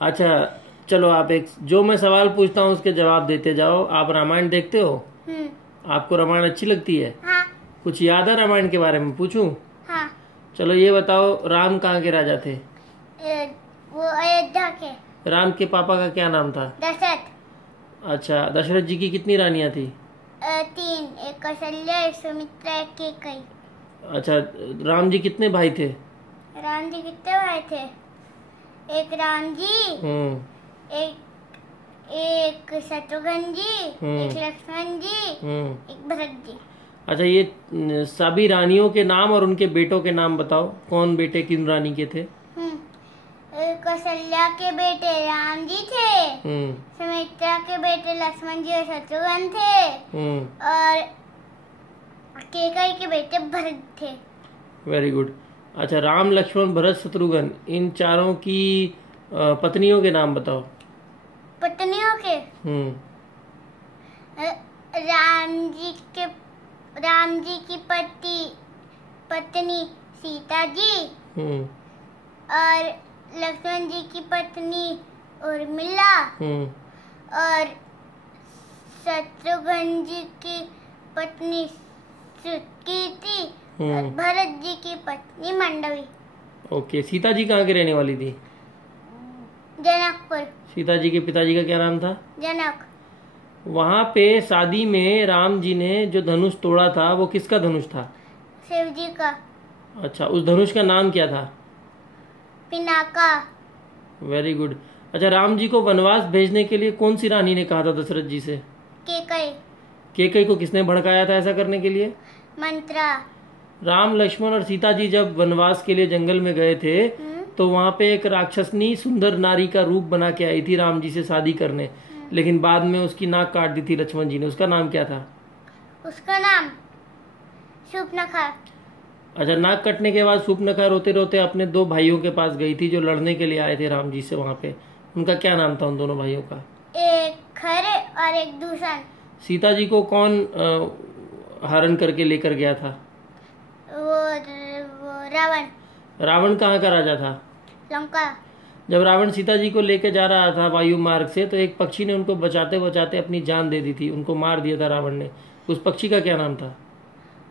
अच्छा, चलो आप एक जो मैं सवाल पूछता हूँ उसके जवाब देते जाओ। आप रामायण देखते हो? आपको रामायण अच्छी लगती है? हाँ। कुछ याद है रामायण के बारे में पूछूं? हाँ। चलो ये बताओ, राम कहाँ के राजा थे? वो अयोध्या के। राम के पापा का क्या नाम था? दशरथ। अच्छा, दशरथ जी की कितनी रानियां थी? 3, एक कौशल्या, एक सुमित्रा, एक कैकेयी। अच्छा, राम जी कितने भाई थे? राम जी कितने भाई थे? एक राम जी, एक शत्रुघ्न जी, एक लक्ष्मण जी, एक भरत जी। अच्छा, ये सभी रानियों के नाम और उनके बेटों के नाम बताओ। कौन बेटे किन रानी के थे? कौशल्या के बेटे राम जी थे, सुमित्रा के बेटे लक्ष्मण जी और शत्रुघ्न थे, और कैकेयी के बेटे भरत थे। Very good. अच्छा, राम लक्ष्मण भरत शत्रुघ्न, इन चारों की पत्नियों के नाम बताओ। पत्नियों के? राम जी की पत्नी सीता जी, और लक्ष्मण जी की पत्नी उर्मिला, और शत्रुघ्न जी की पत्नी सुकीर्ति, और भरत जी की पत्नी मंडवी। ओके, सीता जी कहाँ की रहने वाली थी? जनकपुर। सीता जी के पिताजी का क्या नाम था? जनक। वहाँ पे शादी में राम जी ने जो धनुष तोड़ा था वो किसका धनुष था? शिव जी का। अच्छा, उस धनुष का नाम क्या था? पिनाका। Very good. अच्छा, राम जी को वनवास भेजने के लिए कौन सी रानी ने कहा था दशरथ जी से? कैकेयी। कैकेयी को किसने भड़काया था ऐसा करने के लिए? मंत्रा। राम लक्ष्मण और सीता जी जब वनवास के लिए जंगल में गए थे तो वहाँ पे एक राक्षसनी सुंदर नारी का रूप बना के आई थी राम जी से शादी करने, लेकिन बाद में उसकी नाक काट दी थी लक्ष्मण जी ने। उसका नाम क्या था? उसका नाम शूर्पणखा। अच्छा, नाक कटने के बाद शूर्पणखा रोते रोते अपने 2 भाइयों के पास गई थी जो लड़ने के लिए आए थे राम जी से वहाँ पे। उनका क्या नाम था उन दोनों भाइयों का? एक खर और एक दूषण। सीता जी को कौन हरण करके लेकर गया था? वो रावण। रावण कहाँ का राजा था? लंका। जब रावण सीता जी को लेकर जा रहा था वायु मार्ग से तो एक पक्षी ने उनको बचाते बचाते अपनी जान दे दी थी, उनको मार दिया था रावण ने। उस पक्षी का क्या नाम था?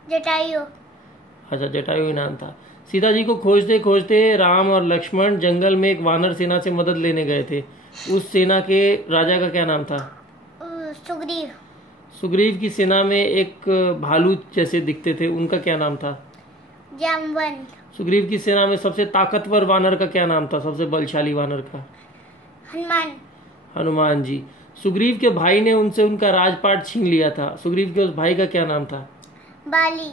जटायु। अच्छा, जटायु ही नाम था। सीता जी को खोजते खोजते राम और लक्ष्मण जंगल में एक वानर सेना से मदद लेने गए थे। उस सेना के राजा का क्या नाम था? सुग्रीव। सुग्रीव की सेना में एक भालू जैसे दिखते थे, उनका क्या नाम था? जामवंत। सुग्रीव की सेना में सबसे ताकतवर वानर का क्या नाम था, सबसे बलशाली वानर का? हनुमान। हनुमान जी। सुग्रीव के भाई ने उनसे उनका राजपाट छीन लिया था, सुग्रीव के उस भाई का क्या नाम था? बाली।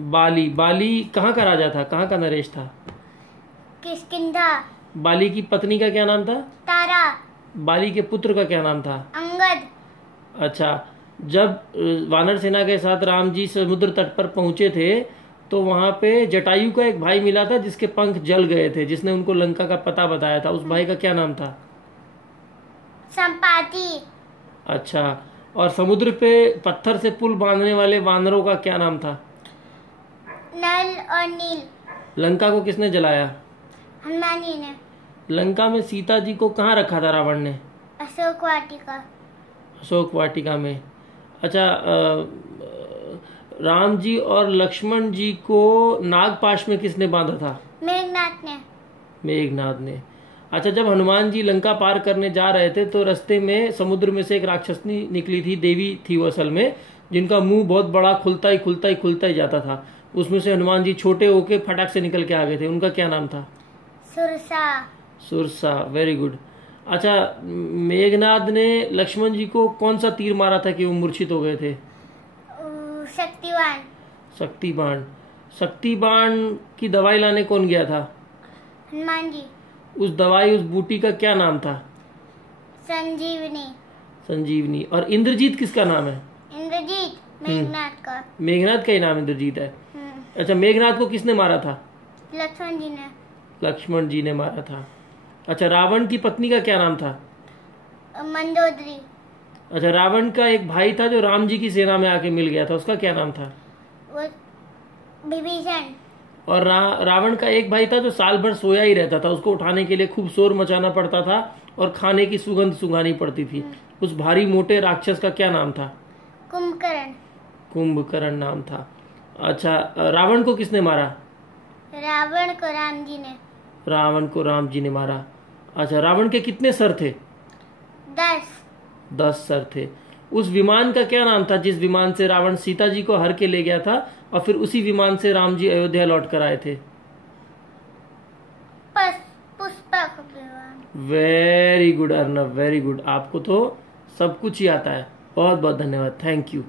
बाली। बाली कहाँ का राजा था, कहाँ का नरेश था? किष्किंधा। बाली की पत्नी का क्या नाम था? तारा। बाली के पुत्र का क्या नाम था? अंगद। अच्छा, जब वानर सेना के साथ राम जी समुद्र तट पर पहुंचे थे तो वहां पे जटायु का एक भाई मिला था जिसके पंख जल गए थे, जिसने उनको लंका का पता बताया था। उस भाई का क्या नाम था? संपाति। अच्छा, और समुद्र पे पत्थर से पुल बांधने वाले वानरों का क्या नाम था? नल और नील। लंका को किसने जलाया? हनुमान जी ने। लंका में सीता जी को कहाँ रखा था रावण ने? अशोक वाटिका। अशोक वाटिका में। अच्छा, राम जी और लक्ष्मण जी को नागपाश में किसने बांधा था? मेघनाथ ने। मेघनाथ ने। अच्छा, जब हनुमान जी लंका पार करने जा रहे थे तो रास्ते में समुद्र में से एक राक्षसनी निकली थी, देवी थी वो असल में, जिनका मुंह बहुत बड़ा खुलता ही जाता था। उसमें से हनुमान जी छोटे होके फटाक से निकल के आ गए थे, उनका क्या नाम था? सुरसा। सुरसा। Very good. अच्छा, मेघनाथ ने लक्ष्मण जी को कौन सा तीर मारा था कि वो मूर्छित हो गए थे? शक्तिवान। शक्तिबाण। शक्तिबाण की दवाई लाने कौन गया था? हनुमान जी। उस दवाई, उस बूटी का क्या नाम था? संजीवनी। संजीवनी। और इंद्रजीत किसका नाम है? इंद्रजीत मेघनाथ का। मेघनाथ का ही नाम इंद्रजीत है। अच्छा, मेघनाथ को किसने मारा था? लक्ष्मण जी ने। लक्ष्मण जी ने मारा था। अच्छा, रावण की पत्नी का क्या नाम था? मंदोदरी। अच्छा, रावण का एक भाई था जो राम जी की सेना में आके मिल गया था, उसका क्या नाम था? वो विभीषण। और रावण का एक भाई था जो साल भर सोया ही रहता था, उसको उठाने के लिए खूब शोर मचाना पड़ता था और खाने की सुगंध सुंघानी पड़ती थी। उस भारी मोटे राक्षस का क्या नाम था? कुंभकर्ण। कुंभकर्ण नाम था। अच्छा, रावण को किसने मारा? रावण को राम जी ने। रावण को राम जी ने मारा। अच्छा, रावण के कितने सर थे? 10 सर थे। उस विमान का क्या नाम था जिस विमान से रावण सीता जी को हर के ले गया था और फिर उसी विमान से राम जी अयोध्या लौट कर आए थे? पुष्पक विमान। Very good Arnab, very good. आपको तो सब कुछ ही आता है। बहुत बहुत धन्यवाद। Thank you.